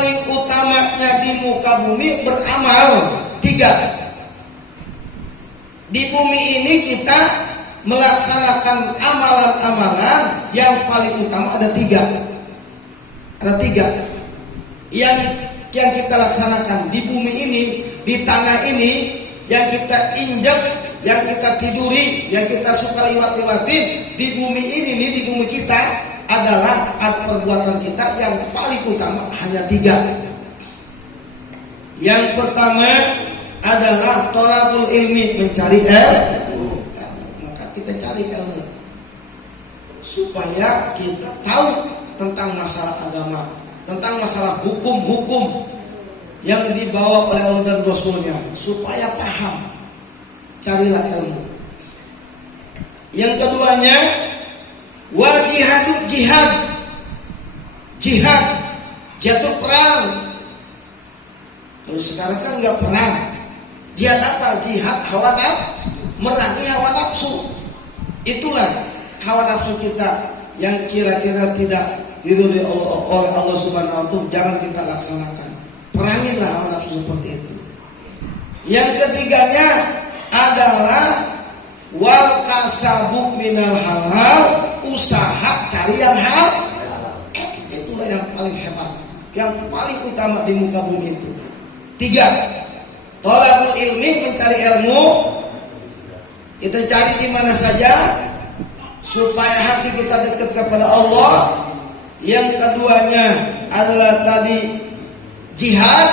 paling utamanya di muka bumi beramal 3. Di bumi ini kita melaksanakan amalan-amalan yang paling utama ada 3. Ada 3 yang kita laksanakan di bumi ini, di tanah ini, yang kita injak, yang kita tiduri, yang kita suka lewat-lewatin di bumi ini nih, di bumi kita adalah perbuatan kita yang paling utama hanya 3. Yang pertama adalah thalabul ilmi, mencari ilmu. Maka kita cari ilmu supaya kita tahu tentang masalah agama, tentang masalah hukum-hukum yang dibawa oleh Allah dan Rasulnya, supaya paham. Carilah ilmu. Yang keduanya wal jihad, jatuh perang. Kalau sekarang kan nggak perang. Jihad apa? Jihad hawa nafsu, merangi hawa nafsu. Itulah hawa nafsu kita yang kira-kira tidak diridhoi oleh Allah Subhanahu wa taala, jangan kita laksanakan. Perangilah hawa nafsu seperti itu. Yang ketiganya adalah wal kasabu minal halal, usaha cari yang halal. Itulah yang paling hebat, yang paling utama di muka bumi itu. 3. Thalabul ilmi, mencari ilmu. Kita cari di mana saja supaya hati kita dekat kepada Allah. Yang keduanya adalah tadi jihad,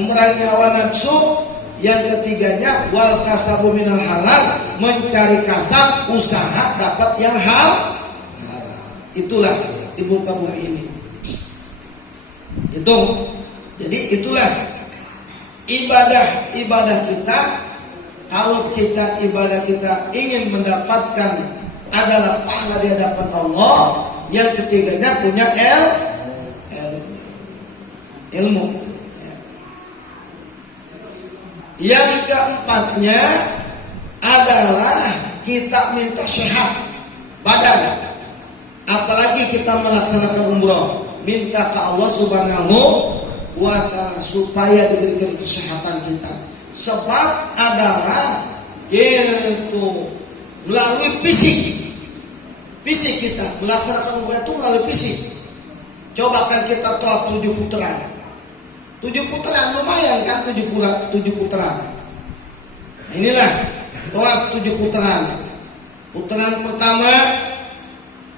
memerangi hawa nafsu. Yang ketiganya wal kasabu minal halal, mencari kasab, usaha dapat yang halal. Itulah di muka bumi ini. Jadi itulah ibadah kita. Kalau kita ibadah kita ingin mendapatkan adalah pahala di hadapan Allah. Yang ketiganya punya ilmu. Yang keempatnya adalah kita minta sehat badan. Apalagi kita melaksanakan umroh, minta ke Allah Subhanahu wa ta'ala supaya diberikan kesehatan kita. Sebab adalah itu melalui fisik kita melaksanakan umroh itu melalui fisik. Coba kan kita tawaf 7 putaran. 7 putaran lumayan kan, 7 putaran. Nah, inilah tawaf 7 putaran. Putaran pertama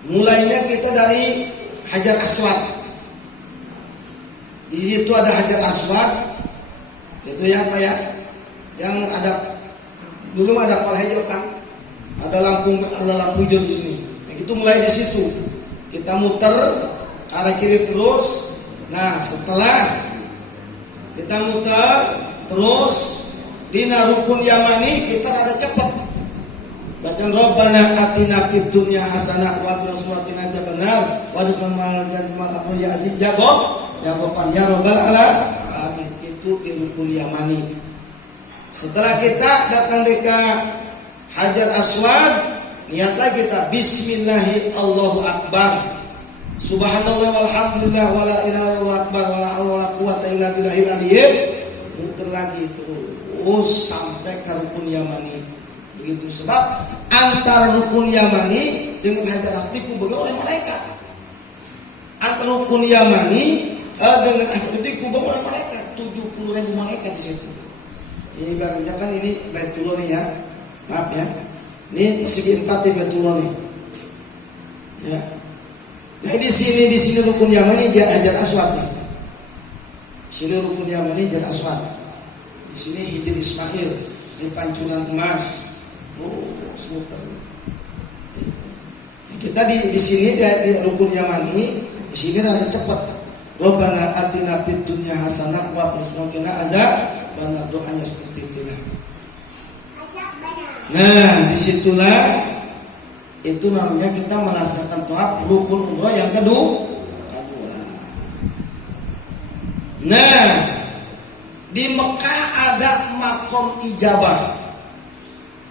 mulainya kita dari Hajar Aswad. Di situ ada Hajar Aswad. Itu ya apa ya? Yang ada dulu ada kepala hijau kan? Ada lampu hijau di sini. Nah, itu mulai di situ. Kita muter ke arah kiri terus. Nah, setelah kita muter terus di rukun Yamani, kita ada cepat. Bacaan Rabbana atina fid dunya hasanah wa fil akhirati hasanah wa qina adzabannar ya aziz ya Ghaffar ya rabbal alamin. Itu di rukun Yamani. Setelah kita datang ke Hajar Aswad, niatlah kita bismillahi Allahu akbar. Subhanallah walhamdulillah wala ilaha illallah akbar wala haula wala quwata illa billahil aliyyil. Muter lagi terus sampai ke rukun Yamani. Begitu, sebab antara rukun Yamani dengan Hajar Aswad dikubur oleh malaikat. Antara rukun Yamani dengan Hajar Aswad dikubur oleh malaikat. 70.000 malaikat di situ. Ini ibaratnya kan ini Baitullah nih ya. Maaf ya. Ini persegi 4 di Baitullah nih. Ya. Nah di sini rukun Yamani Hajar Aswad nih. Sini rukun Yamani Hajar Aswad. Di sini Hijr Ismail, di pancuran emas. Semuter. Nah, kita di sini di rukun Yamani, di sini ada cepat. Rabbana atina fid dunya hasanah wa qina adzabannar. Doanya seperti itulah. Nah, disitulah itu namanya kita melaksanakan tawaf rukun umrah yang kedua. Nah, di Mekah ada makom ijabah.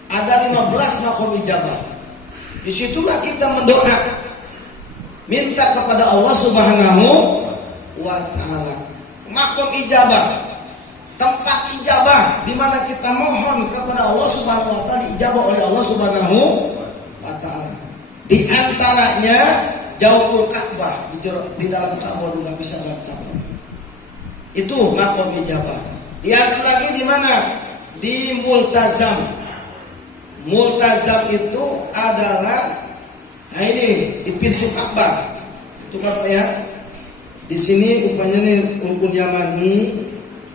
Ada 15 makom ijabah. Disitulah kita mendoa, minta kepada Allah Subhanahu wa ta'ala makom ijabah, tempat ijabah di mana kita mohon kepada Allah Subhanahu wa taala, diijabah oleh Allah Subhanahu wa taala. Di antaranya jauhul Ka'bah, di dalam Ka'bah juga bisa dalam Ka'bah. Itu makom ijabah. Di antara lagi di mana? Di multazam. Multazam itu adalah, nah ini di pintu Ka'bah. Itu kan Pak ya. Di sini upanya ini rukun Yamani,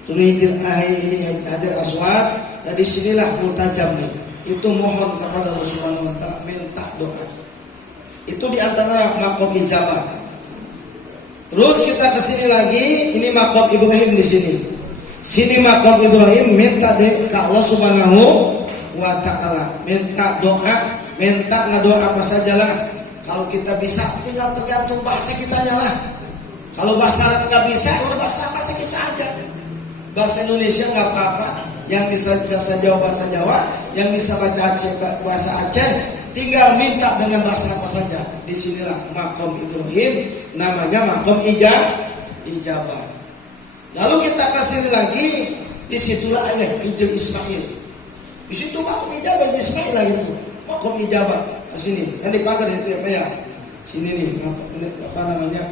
Tulihil ini Hajar Aswad, dan di sinilah multajam nih. Itu mohon kepada Allah Subhanahu wa taala, minta doa. Itu di antara makom ijabah. Terus kita ke sini lagi, ini makom Ibrahim di sini. Sini makom Ibrahim, minta ke Allah Subhanahu wa taala, minta doa, minta ngadoa apa sajalah. Kalau kita bisa, tinggal tergantung bahasa kitanya lah. Kalau bahasa Arab nggak bisa, udah bahasa kita aja. Bahasa Indonesia nggak apa-apa. Yang bisa bahasa Jawa, yang bisa baca Aceh, bahasa Aceh, tinggal minta dengan bahasa apa saja. Disinilah makom Ibrahim, namanya makom ijabah. Lalu kita kasih lagi, disitulah ayat Hijr Ismail. Di situ makom ijabah Ismail lagi tuh, makom ijabah. Di sini, kan di pagar itu ya Pak ya. Sini nih, apa namanya?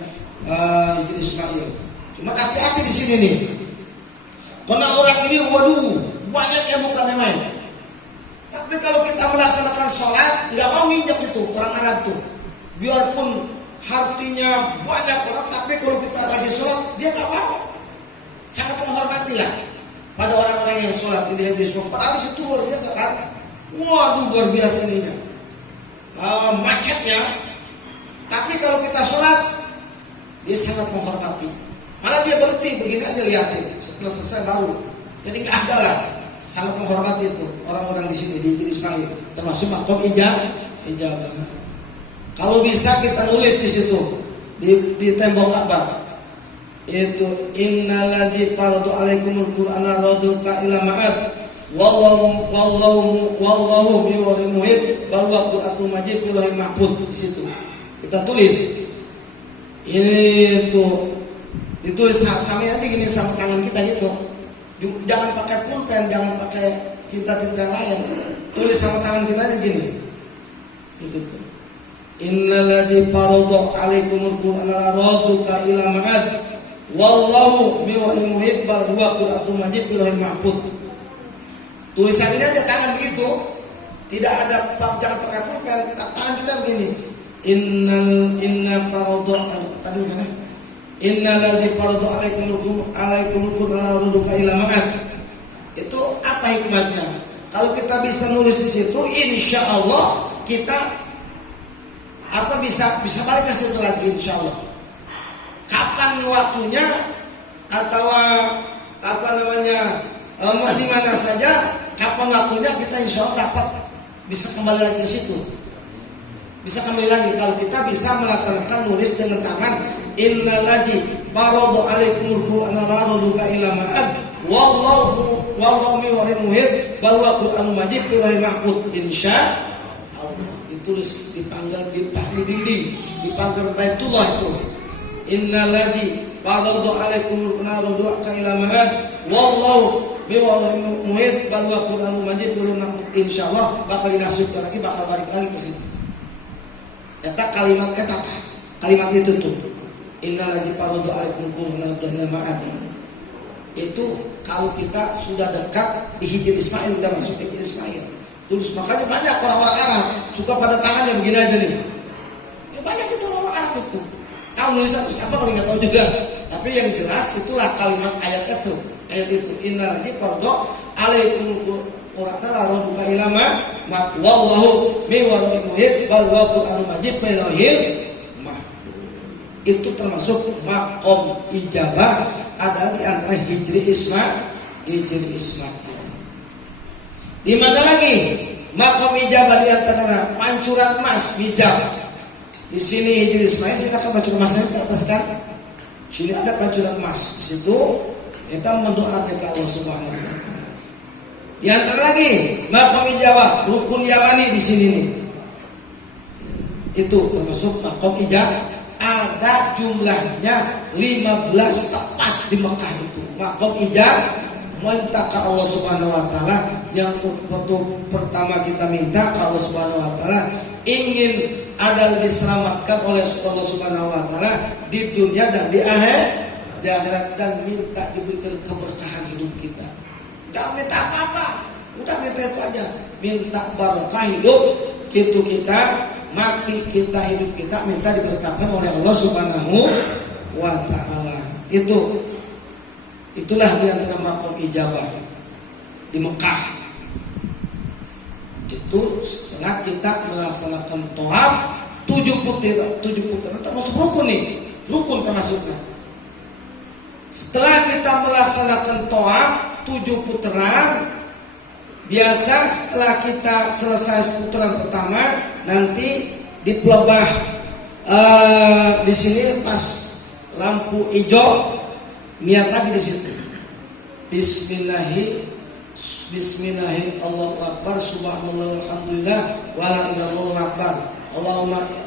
Hijr Ismail. Cuma hati-hati di sini nih. Karena orang ini waduh banyak yang bukan yang main. Tapi kalau kita melaksanakan sholat nggak mau injak itu orang Arab tuh. Biarpun artinya banyak orang, tapi kalau kita lagi sholat dia nggak mau. Sangat menghormati lah pada orang-orang yang sholat di Hijr Ismail. Padahal itu luar biasa kan. Waduh luar biasa ininya. Macetnya. Tapi kalau kita sholat dia sangat menghormati. Malah dia berhenti begini aja liatin. Setelah selesai baru. Jadi nggak ada lah. Sangat menghormati itu orang-orang di sini di Hijr Ismail. Termasuk makom ijabah. Kalau bisa kita nulis di situ di tembok Ka'bah. Itu innalladzi farada 'alaikumul qur'ana raduka ila ma'ad. Wallahu biwali muhit bahwa Qur'anul Majid fil lauhil mahfuz. Di situ kita tulis. Ini tuh ditulis sama aja gini sama tangan kita gitu. Jangan pakai pulpen, jangan pakai tinta-tinta lain. Tulis sama tangan kita aja gini. Itu tuh. Innalladzi farada 'alaikumul qur'ana raduka ila ma'ad. Wallahu biwali muhit bahwa Qur'anul Majid fil lauhil mahfuz. Tulisan ini aja tangan begitu. Tidak ada jangan pakai pulpen, tangan kita begini. Inna farada tadi mana? Innalladzi farada 'alaikumul qur'ana raduka ila ma'ad. Itu apa hikmahnya? Kalau kita bisa nulis di situ, insya Allah kita bisa balik ke situ lagi insya Allah. Kapan waktunya atau di mana saja, kapan waktunya kita insya Allah dapat bisa kembali lagi ke situ. Bisa kembali lagi kalau kita bisa melaksanakan nulis dengan tangan. Innalladzi farada 'alaikumul qur'ana raduka ila ma'ad. Wallahu biwali muhit bahwa Qur'anul Majid fil lauhil mahfuz. Insya Allah ditulis dipanggal di dinding di pagar Baitullah itu. Innalladzi farada 'alaikumul qur'ana raduka ila ma'ad. Wallahu biwali muhit bahwa Qur'anul Majid fil lauhil mahfuz. Insyaallah bakal dinasibkan lagi, bakal balik lagi ke situ. Eta kalimat itu tuh. Innalladzi farada 'alaikumul qur'ana raduka ila ma'ad. Itu kalau kita sudah dekat di Hijr Ismail, udah masuk ke Hijr Ismail. Terus makanya banyak orang-orang Arab suka pada tangannya begini aja nih. Ya banyak itu orang Arab itu. Tahu nulisan itu siapa kalau nggak tahu juga. Tapi yang jelas itulah kalimat ayat itu. Ayat itu innalladzi farada 'alaikumul qur'ana raduka ila ma'ad. Wallahu biwali muhit bahwa Qur'anul Majid fil lauhil mahfuz. Itu termasuk makom ijabah, ada di antara Hijr Ismail. Di mana lagi makom ijabah di antara pancuran emas hijab. Di sini Hijr Ismail, silakan pancuran emasnya ke atas kan. Sini ada pancuran emas. Di situ kita mendoakan ke Allah Subhanahu wa taala. Di antara lagi makom ijabah rukun Yamani di sini nih. Itu termasuk makom ijabah. Ada jumlahnya 15 tepat. di Mekah itu. Maqam ijabah, minta ke Allah Subhanahu wa taala. Yang waktu pertama kita minta ke Allah Subhanahu wa taala, ingin ada diselamatkan oleh Allah Subhanahu wa taala di dunia dan di akhirat, dan minta diberikan keberkahan hidup kita. Gak minta apa-apa, udah minta itu aja. Minta barokah hidup gitu kita, mati kita, hidup kita, minta diberkahkan oleh Allah Subhanahu wa taala. Itulah di antara maqam ijabah di Mekah. Itu setelah kita melaksanakan tawaf 7 putaran termasuk rukun nih, rukun termasuknya. Setelah kita melaksanakan tawaf 7 putaran, biasa setelah kita selesai putaran pertama, nanti di pelebah di sini pas lampu hijau, niat lagi di situ. Bismillahirrahmanirrahim. Allahu akbar, subhanallah, alhamdulillah, wala ilaha illallah akbar.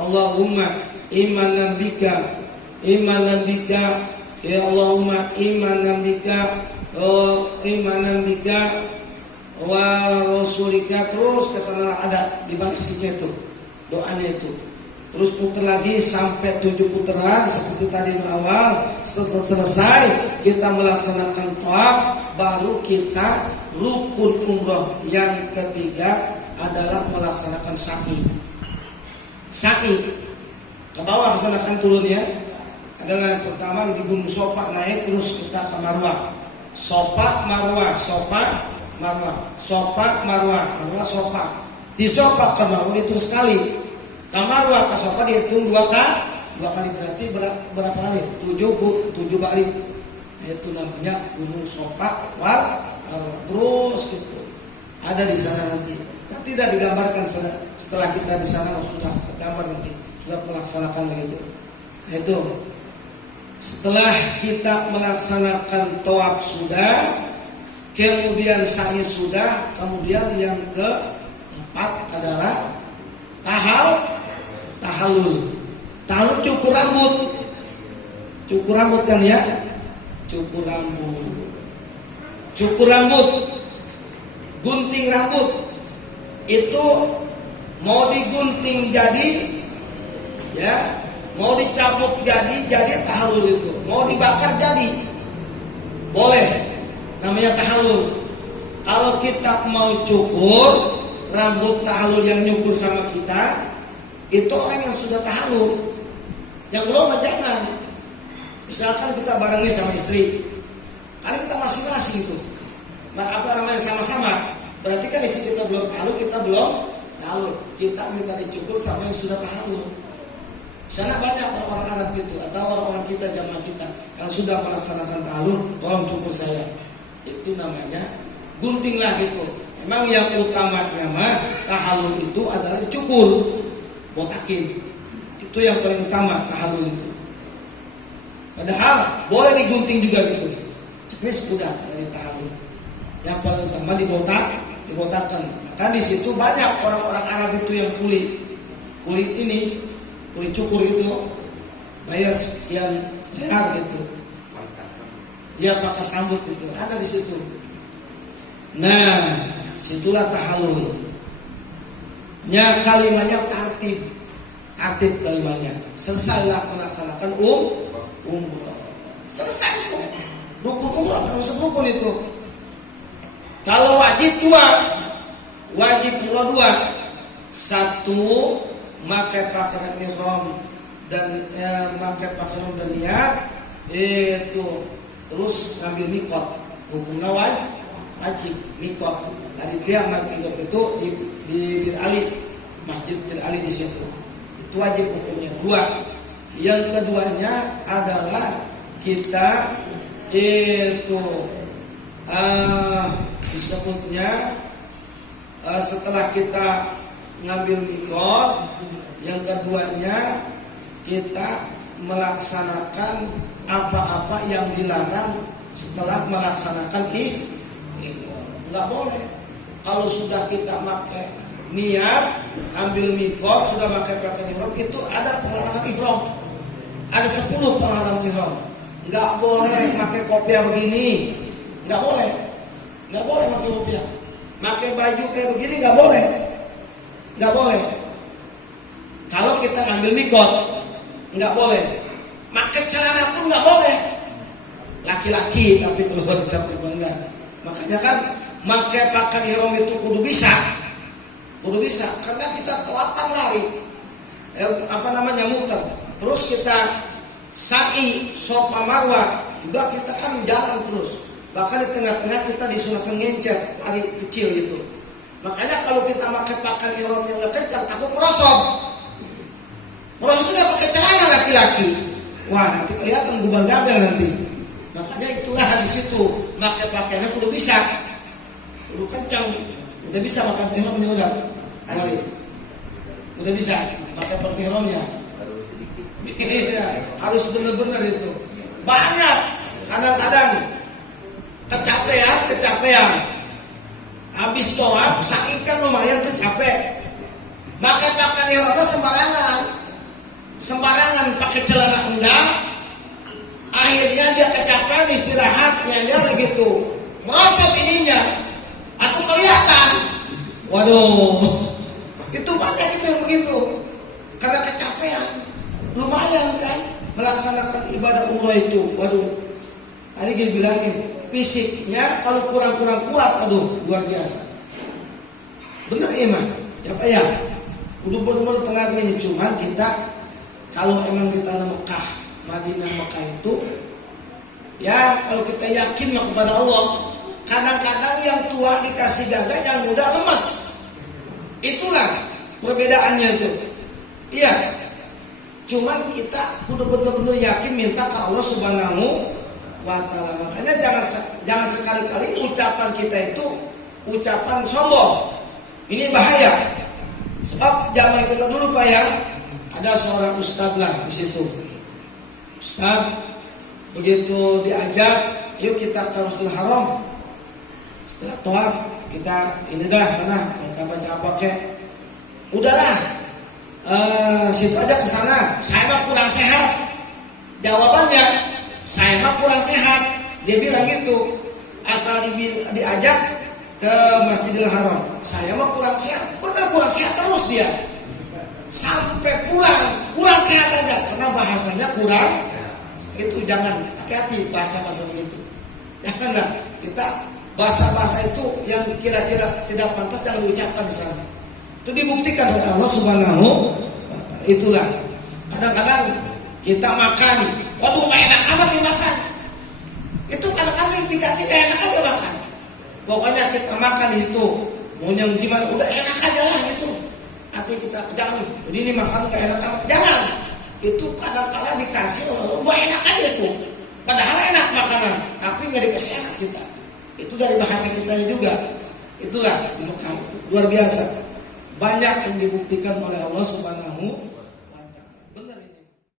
Allahumma imanan bika, ya Allahumma imanan bika wa rasulika. Terus kesana ada di bangsinya itu doanya itu. Terus putar lagi sampai 7 putaran seperti tadi di awal. Setelah selesai kita melaksanakan tawaf, baru kita rukun umroh. Yang ketiga adalah melaksanakan sa'i. Ke bawah laksanakan turunnya adalah yang pertama di Gunung Sofa, naik terus kita ke Marwah. Sofa Marwah. Di Sofa ke Marwah itu sekali. Ke Marwah ke Sofa dihitung 2 kali, berarti berapa kali? 7 balik. Itu namanya Gunung Sofa wal Marwah. Terus gitu. Ada di sana nanti. Tidak digambarkan setelah kita di sana sudah tergambar nanti, sudah melaksanakan begitu. Itu setelah kita melaksanakan tawaf sudah, kemudian sa'i sudah, kemudian yang keempat adalah tahallul. Tahallul cukur rambut kan ya? Cukur rambut, gunting rambut. Itu mau digunting jadi, ya, mau dicabut jadi tahallul itu. Mau dibakar jadi, boleh. Namanya tahallul. Kalau kita mau cukur rambut, tahallul yang nyukur sama kita, itu orang yang sudah tahallul. Yang belum jangan. Misalkan kita bareng nih sama istri, karena kita masing-masing itu. Sama-sama. Berarti kan istri kita belum tahallul, kita belum tahallul. Kita minta dicukur sama yang sudah tahallul. Sana banyak orang-orang Arab gitu, atau orang-orang kita jamaah kita yang sudah melaksanakan tahallul, tolong cukur saya. Itu namanya gunting lah gitu. Memang yang utamanya mah tahallul itu adalah cukur, botakin. Itu yang paling utama tahallul itu. Padahal boleh digunting juga gitu. Ini sudah dari tahallul. Yang paling utama dibotakkan. Kan di situ banyak orang-orang Arab itu yang kulit cukur itu bayar sekian bayar gitu. Dia pakai rambut itu ada di situ. Nah, situlah tahallul. Kalimatnya tertib kalimatnya. Selesailah melaksanakan umrah. Selesai itu. Rukun umrah termasuk rukun itu. Kalau wajib umrah 2. 1, pakai pakaian ihram dan niat itu, terus ngambil mikot. Hukumnya wajib mikot. Tadi dia mikot itu di Bir Ali, Masjid Bir Ali di situ. Itu wajib hukumnya 2. Yang keduanya adalah kita itu disebutnya setelah kita ngambil mikot, yang keduanya kita melaksanakan apa-apa yang dilarang setelah melaksanakan nggak boleh. Kalau sudah kita pakai niat ambil mikot, sudah pakai ihram, itu ada pelarangan ihram. Ada 10 pelarangan ihram. nggak boleh pakai kopiah begini, nggak boleh pakai kopiah, pakai baju kayak begini nggak boleh. Kalau kita ngambil mikot, nggak boleh. Pakai celana pun nggak boleh. Laki-laki, tapi kalau wanita perempuan enggak. Makanya kan pakai pakaian ihram itu kudu bisa, karena kita tawafan lari, muter. Terus kita sa'i, sofa marwah, juga kita kan jalan terus. Bahkan di tengah-tengah kita disunahkan ngencer, lari kecil gitu. Makanya kalau kita pakai pakaian ihram yang nggak kencang, takut merosot. Merosot nggak pakai celana laki-laki. Wah, nanti kelihatan gubal-gabel nanti. Makanya itulah di situ pakai pakaiannya kudu bisa, kudu kencang, udah bisa pakai ihramnya udah, udah bisa pakai ihramnya. Harus benar-benar itu. Banyak kadang-kadang kecapean. Habis tawaf, sa'i kan lumayan tuh capek. Pakai pakaian ihramnya sembarangan pakai celana enggak. Akhirnya dia kecapean, istirahat, nyender gitu, merosot ininya, atau kelihatan. Waduh, itu banyak itu yang begitu, karena kecapean. Lumayan kan melaksanakan ibadah umroh itu. Waduh, tadi dia bilangin fisiknya kalau kurang kuat, aduh luar biasa. Bener iman, ya Pak ya. Udah bener tenaga ini, cuman kita kalau emang kita Mekah, Madinah Mekah itu, ya kalau kita yakin kepada Allah, kadang-kadang yang tua dikasih gagah, yang muda lemes. Itulah perbedaannya itu. Iya. Cuman kita kudu benar-benar yakin minta ke Allah Subhanahu wa Ta'ala. Makanya jangan sekali-kali ucapan kita itu ucapan sombong. Ini bahaya. Sebab zaman kita dulu Pak ya, ada seorang ustadz lah di situ. Ustaz, begitu diajak, yuk kita ke Masjidil Haram. Setelah tawaf, kita ini dah sana baca-baca apa kek. Udahlah, situ aja ke sana. Saya mah kurang sehat. Jawabannya, saya mah kurang sehat. Dia bilang gitu. Asal diajak ke Masjidil Haram, saya mah kurang sehat. Benar kurang sehat terus dia. Sampai kurang sehat aja, karena bahasanya kurang. Itu jangan, hati-hati bahasa-bahasa begitu. Janganlah kita bahasa-bahasa itu yang kira-kira tidak pantas jangan diucapkan di sana. Itu dibuktikan oleh Allah Subhanahu wa Ta'ala. Itulah kadang-kadang kita makan, waduh enak amat dimakan. Itu kadang-kadang dikasih enak aja makan. Pokoknya kita makan di situ, mau yang gimana udah enak aja lah gitu. Hati kita jangan, ini makan gak enak amat, jangan. Itu kadang-kadang dikasih wah enak aja itu, padahal enak makanan, tapi nggak dikasih enak kita. Itu dari bahasa kita juga. Itulah di Mekah, luar biasa. Banyak yang dibuktikan oleh Allah Subhanahu